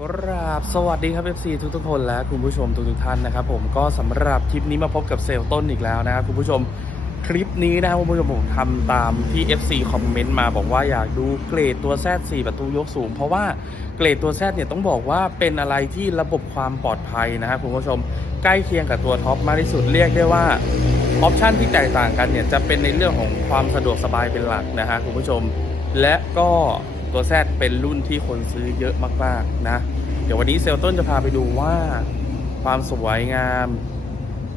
ครับสวัสดีครับ FC ทุกทุกคนและคุณผู้ชมทุกทุกท่านนะครับผมก็สำหรับคลิปนี้มาพบกับเซลล์ต้นอีกแล้วนะครับคุณผู้ชมคลิปนี้นะครับคุณผู้ชมผมทำตามที่ FC คอมเมนต์มาบอกว่าอยากดูเกรดตัว Z4 ประตูยกสูง เพราะว่าเกรดตัว Z เนี่ยต้องบอกว่าเป็นอะไรที่ระบบความปลอดภัยนะครับคุณผู้ชมใกล้เคียงกับตัวท็อปมากที่สุดเรียกได้ว่าออปชันที่แตกต่างกันเนี่ยจะเป็นในเรื่องของความสะดวกสบายเป็นหลักนะฮะคุณผู้ชมและก็ ตัว Z เป็นรุ่นที่คนซื้อเยอะมากๆนะ เดี๋ยววันนี้เซลต้นจะพาไปดูว่าความสวยงาม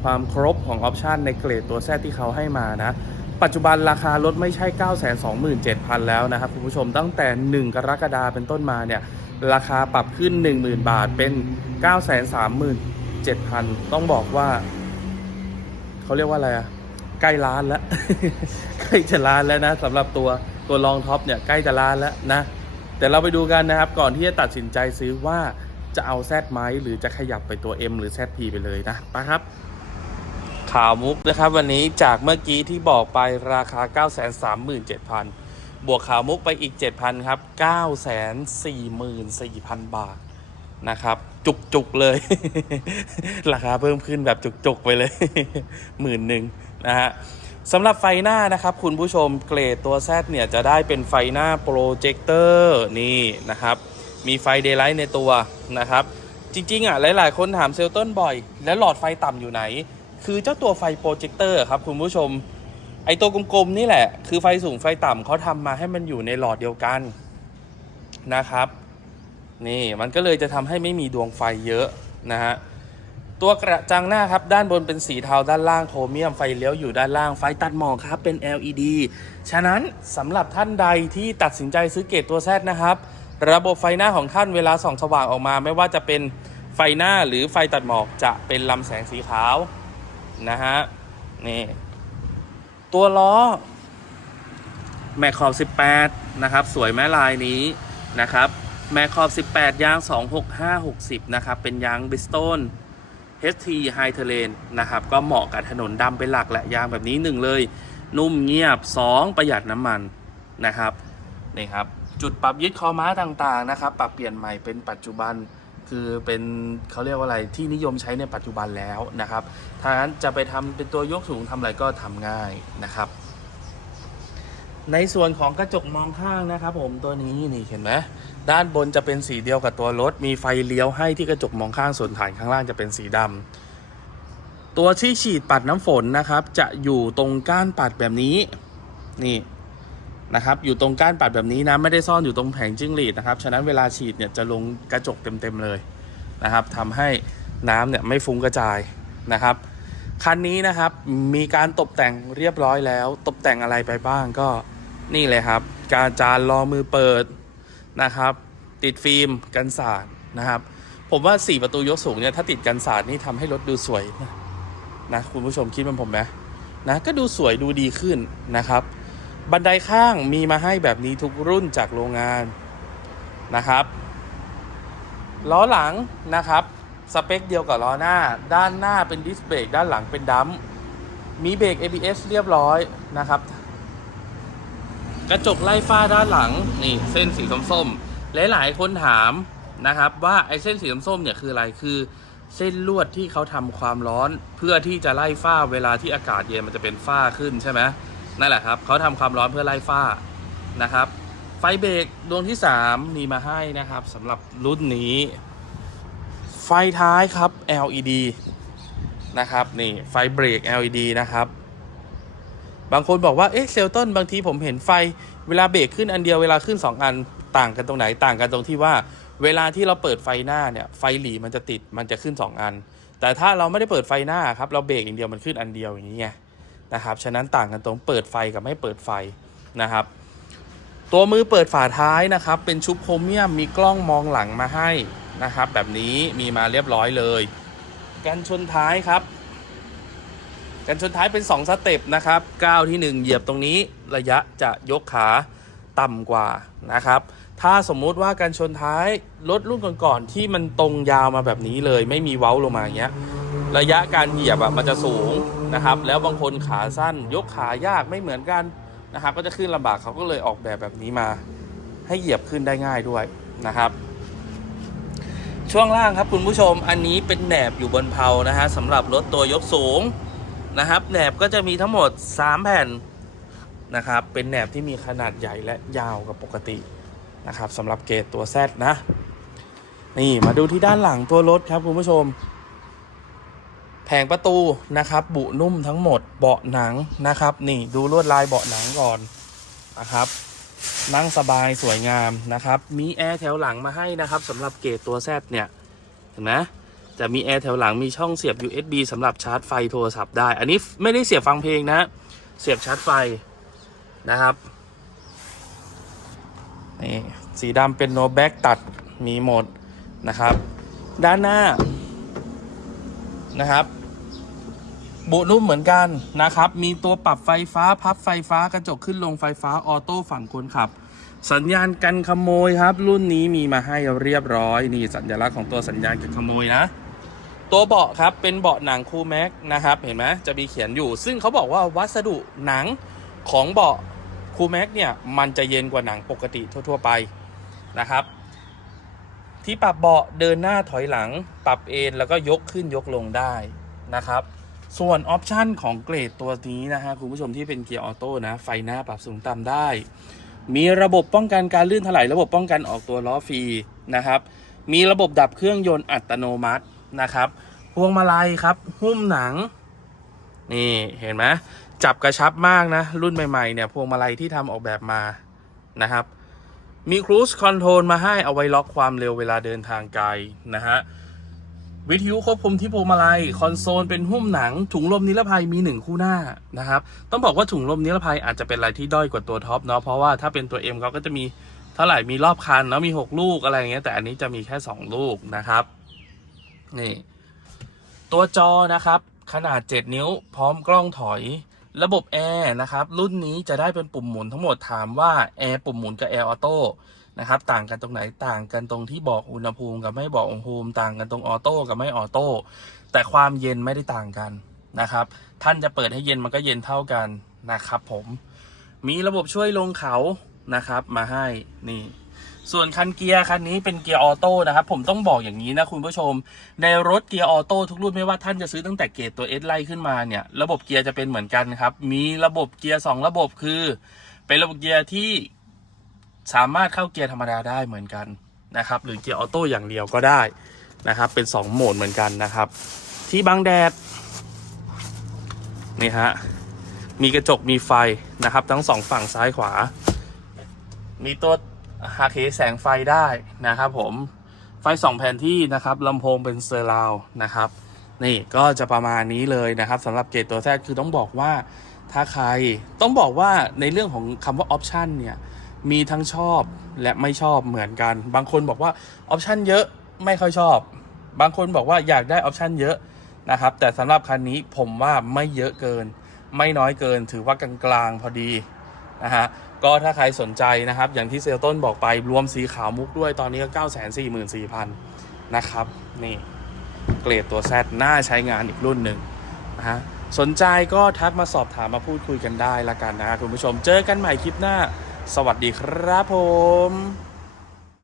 ความครบของออปชันในเกรดตัวแซที่เขาให้มานะ ปัจจุบันราคารถไม่ใช่ 927,000 แล้วนะครับคุณผู้ชมตั้งแต่ 1 กรกฎาเป็นต้นมาเนี่ยราคาปรับขึ้น 10,000 บาทเป็น 937,000 ต้องบอกว่า เขาเรียกว่าอะไรอะใกล้ล้านแล้ว ใกล้จะล้านแล้วนะสำหรับตัว ตัวรองท็อปเนี่ยใกล้จะล้านแล้วนะเดี๋ยวเราไปดูกันนะครับก่อนที่จะตัดสินใจซื้อว่าจะเอา Z ไหมหรือจะขยับไปตัว M หรือ ZP ไปเลยนะไปครับ ข่าวมุกนะครับวันนี้จากเมื่อกี้ที่บอกไปราคา 937,000 บวกข่าวมุกไปอีก 7,000 ครับ 944,000 บาทนะครับ จุกๆเลย ราคาเพิ่มขึ้นแบบจุกๆไปเลยหมื่นหนึ่งนะฮะ สำหรับไฟหน้านะครับ คุณผู้ชมเกรดตัว Z เนี่ยจะได้เป็นไฟหน้าโปรเจคเตอร์นี่นะครับ มีไฟเดย์ไลท์ในตัวนะครับ จริง ๆ อะ หลาย ๆ คนถามเซลลต้นบ่อย แล้วหลอดไฟต่ำอยู่ไหน คือเจ้าตัวไฟโปรเจคเตอร์ครับ คุณผู้ชม ไอตัวกลม ๆ นี่แหละ คือไฟสูงไฟต่ำเขาทำมาให้มันอยู่ในหลอดเดียวกันนะครับ นี่มันก็เลยจะทำให้ไม่มีดวงไฟเยอะนะฮะ ตัวกระจังหน้าครับ ด้านบนเป็นสีเทาด้านล่างโครเมียมไฟเลี้ยวอยู่ด้านล่างไฟตัดหมอกครับเป็น LED ฉะนั้นสำหรับท่านใดที่ตัดสินใจซื้อเกตตัว Z นะครับ ระบบไฟหน้าของท่านเวลาส่องสว่างออกมา ไม่ว่าจะเป็นไฟหน้าหรือไฟตัดหมอกจะเป็นลำแสงสีขาวนะฮะนี่ตัวล้อแมคขอบ 18 นะครับ สวยแม่ลายนี้นะครับแมคขอบ 18 ยาง 26560 นะครับ เป็นยางบิสโตน HT High Terrain นะครับ ก็เหมาะกับถนนดำเป็นหลักแหละยางแบบนี้หนึ่งเลย นุ่มเงียบ 2 ประหยัดน้ำมันนะครับนี่ครับ จุดปรับยึดคอม้าต่างๆนะครับ ปรับเปลี่ยนใหม่เป็นปัจจุบันคือเป็นเขาเรียกว่าอะไรที่นิยมใช้ในปัจจุบันแล้วนะครับถ้างั้นจะไปทำเป็นตัวยกสูงทำอะไรก็ทำง่ายนะครับ ในส่วนของกระจกมองข้างนะครับ ผมตัวนี้นี่เห็นไหม ด้านบนจะเป็นสีเดียวกับตัวรถ มีไฟเลี้ยวให้ที่กระจกมองข้างส่วนฐานข้างล่างจะเป็นสีดำตัวที่ฉีดปัดน้ำฝนนะครับ จะอยู่ตรงก้านปัดแบบนี้ นี่นะครับ อยู่ตรงก้านปัดแบบนี้นะ ไม่ได้ซ่อนอยู่ตรงแผงจิ้งหรีดนะครับ ฉะนั้นเวลาฉีดเนี่ยจะลงกระจกเต็มๆเลยนะครับทำให้น้ำเนี่ยไม่ฟุ้งกระจายนะครับ คันนี้นะครับมีการตกแต่งเรียบร้อยแล้ว ตกแต่งอะไรไปบ้างก็นี่เลยครับ การจานรอมือเปิด นะครับ ติดฟิล์มกันสาดนะครับ ผมว่า 4 ประตูยกสูงเนี่ยถ้าติดกันสาดนี่ทำให้รถดูสวยนะนะคุณผู้ชมคิดเหมันผมไหมนะก็ดูสวยดูดีขึ้นนะครับ บันไดข้างมีมาให้แบบนี้ทุกรุ่นจากโรงงานนะครับล้อหลังนะครับ สเปคเดียวกับล้อหน้า ด้านหน้าเป็นดิสเบรกด้านหลังเป็นดัมมีเบรก ABS เรียบร้อยนะครับ กระจกไล่ฟ้าด้านหลังนี่เส้นสีส้มๆหลายๆคนถามนะครับ ว่าไอ้เส้นสีส้มๆเนี่ยคืออะไรคือเส้นลวดที่เขาทำความร้อน เพื่อที่จะไล่ฝ้าเวลาที่อากาศเย็นมันจะเป็นฝ้าขึ้นใช่ไหมนั่นแหละครับเขาทำความร้อนเพื่อไล่ฝ้านะครับ ไฟเบรกดวงที่ 3 มีมาให้นะครับสำหรับรุ่นนี้ ไฟท้ายครับ LED นะครับนี่ไฟเบรก LED นะครับ บางคนบอกว่า เอ๊ะเซลตันบางทีผมเห็นไฟ เวลาเบรกขึ้นอันเดียวเวลาขึ้น 2 อันต่างกันตรงไหนต่างกันตรงที่ว่า เวลาที่เราเปิดไฟหน้าเนี่ยไฟหลีมันจะติดมันจะขึ้น 2 อัน แต่ถ้าเราไม่ได้เปิดไฟหน้าครับเราเบรกอย่างเดียวมันขึ้นอันเดียวอย่างนี้ไงนะครับฉะนั้นต่างกันตรงเปิดไฟกับไม่เปิดไฟนะครับ ตัวมือเปิดฝาท้ายนะครับ เป็นชุบโครเมียมมีกล้องมองหลังมาให้นะครับ แบบนี้มีมาเรียบร้อยเลย กันชนท้ายครับ กันชนท้ายเป็น 2 สเต็ปนะครับก้าวที่ 1 เหยียบตรงนี้ระยะจะยกขาต่ำกว่านะครับถ้าสมมุติว่ากันชนท้ายรถรุ่นก่อนๆที่มันตรงยาวมาแบบนี้เลย ไม่มีเว้าลงมาอย่างเงี้ยระยะการเหยียบอะมันจะสูงนะครับ แล้วบางคนขาสั้น ยกขายากไม่เหมือนกันนะครับ ก็จะขึ้นลำบากเขาก็เลยออกแบบแบบนี้มา ให้เหยียบขึ้นได้ง่ายด้วยนะครับ ช่วงล่างครับคุณผู้ชมอันนี้เป็นแหนบอยู่บนเพลานะฮะสำหรับรถตัวยกสูง นะครับแหนบก็จะมีทั้งหมด 3 แผ่นนะครับ เป็นแหนบที่มีขนาดใหญ่และยาวกว่าปกตินะครับสำหรับเกรดตัว Z นะ นี่มาดูที่ด้านหลังตัวรถครับคุณผู้ชม แผงประตูนะครับ บุนุ่มทั้งหมดเบาะหนังนะครับ นี่ดูลวดลายเบาะหนังก่อนนะครับ นั่งสบายสวยงามนะครับ มีแอร์แถวหลังมาให้นะครับสำหรับเกรดตัว Z เนี่ยเห็นไหม จะมีแอร์แถวหลังมีช่องเสียบ USB สำหรับชาร์จไฟโทรศัพท์ได้ อันนี้ไม่ได้เสียบฟังเพลงนะ เสียบชาร์จไฟนะครับนี่สีดำเป็นโนแบ็กตัดมีหมดนะครับ ด้านหน้านะครับบุนุ่มเหมือนกันนะครับ มีตัวปรับไฟฟ้าพับไฟฟ้ากระจกขึ้นลงไฟฟ้าออโต้ฝั่งคนขับ สัญญาณกันขโมยครับ รุ่นนี้มีมาให้เรียบร้อย นี่สัญลักษณ์ของตัวสัญญาณกันขโมยนะ ตัวเบาะครับเป็นเบาะหนังคูแม็กนะครับเห็นไหมจะมีเขียนอยู่ ซึ่งเขาบอกว่าวัสดุหนังของเบาะคูแม็กเนี่ยมันจะเย็นกว่าหนังปกติทั่ว ๆ ไปนะครับ ที่ปรับเบาะเดินหน้าถอยหลัง ปรับเอนแล้วก็ยกขึ้นยกลงได้นะครับ ส่วนออปชันของเกรดตัวนี้นะฮะคุณผู้ชมที่เป็นเกียร์ออโต้นะไฟหน้าปรับสูงต่ำได้ มีระบบป้องกันการลื่นถลายระบบป้องกันออกตัวล้อฟรีนะครับ มีระบบดับเครื่องยนต์อัตโนมัติ นะครับพวงมาลัยครับ หุ้มหนัง นี่เห็นไหมจับกระชับมากนะ รุ่นใหม่ ๆ เนี่ย พวงมาลัยที่ทำออกแบบมานะครับ มีครู i คอนโทรลมาให้เอาไว้ล็อกความเร็วเวลาเดินทางไกลนะฮะวิทยุควบคุมที่พวงมาลัยคอนโซลเป็นหุ้มหนัง ถุงลมนิรภัยมีหนึ่งคู่หน้านะครับ ต้องบอกว่าถุงลมนิรภัยอาจจะเป็นอะไรที่ด้อยกว่าตัวท็อปเนาะเพราะว่าถ้าเป็นตัว M เขาก็จะมีเท่าไหร่มีรอบคันเนาะมี 6 ลูกอะไรอย่างเงี้ยแต่อันนี้จะมีแค่ 2 ลูกนะครับ นี่ ตัวจอนะครับ ขนาด 7 นิ้ว พร้อมกล้องถอย ระบบแอร์นะครับ รุ่นนี้จะได้เป็นปุ่มหมุนทั้งหมดถามว่าแอร์ปุ่มหมุนกับแอร์ออโต้นะครับต่างกันตรงไหนต่างกันตรงที่บอกอุณหภูมิกับไม่บอกอุณหภูมิ ต่างกันตรงออโต้กับไม่ออโต้แต่ความเย็นไม่ได้ต่างกันนะครับ ท่านจะเปิดให้เย็นมันก็เย็นเท่ากันนะครับ ผมมีระบบช่วยลงเขานะครับ มาให้นี่ ส่วนคันเกียร์คันนี้เป็นเกียร์ออโต้นะครับ ผมต้องบอกอย่างนี้นะคุณผู้ชม ในรถเกียร์ออโต้ทุกรุ่นไม่ว่าท่านจะซื้อตั้งแต่เกรดตัว S ไล่ขึ้นมาเนี่ย ระบบเกียร์จะเป็นเหมือนกันครับ มีระบบเกียร์2ระบบคือ เป็นระบบเกียร์ที่สามารถเข้าเกียร์ธรรมดาได้เหมือนกันนะครับ หรือเกียร์ออโต้อย่างเดียวก็ได้นะครับ เป็น 2 โหมดเหมือนกันนะครับ ที่บังแดดนี่ฮะมีกระจกมีไฟนะครับ ทั้งสองฝั่งซ้ายขวา มีตัว หาเคแสงไฟได้นะครับผมไฟสองแผ่นที่นะครับลำโพงเป็นเซอร์ราวนะครับนี่ก็จะประมาณนี้เลยนะครับสำหรับเกรดตัวแรกคือต้องบอกว่าถ้าใครต้องบอกว่าในเรื่องของคำว่าออปชันเนี่ยมีทั้งชอบและไม่ชอบเหมือนกัน บางคนบอกว่าออปชันเยอะไม่ค่อยชอบ บางคนบอกว่าอยากได้ออปชันเยอะนะครับแต่สำหรับคันนี้ผมว่าไม่เยอะเกิน ไม่น้อยเกินถือว่ากลางๆพอดี นะฮะก็ถ้าใครสนใจนะครับ อย่างที่เซลต้นบอกไปรวมสีขาวมุกด้วยตอนนี้ก็ 9 4 4 0 0 0 นะครับ นี่เกรดตัว Z น่าใช้งานอีกรุ่นหนึ่งนะฮะสนใจก็ทักมาสอบถามมาพูดคุยกันได้ละกันนะครับคุณผู้ชมเจอกันใหม่คลิปหน้า สวัสดีครับผม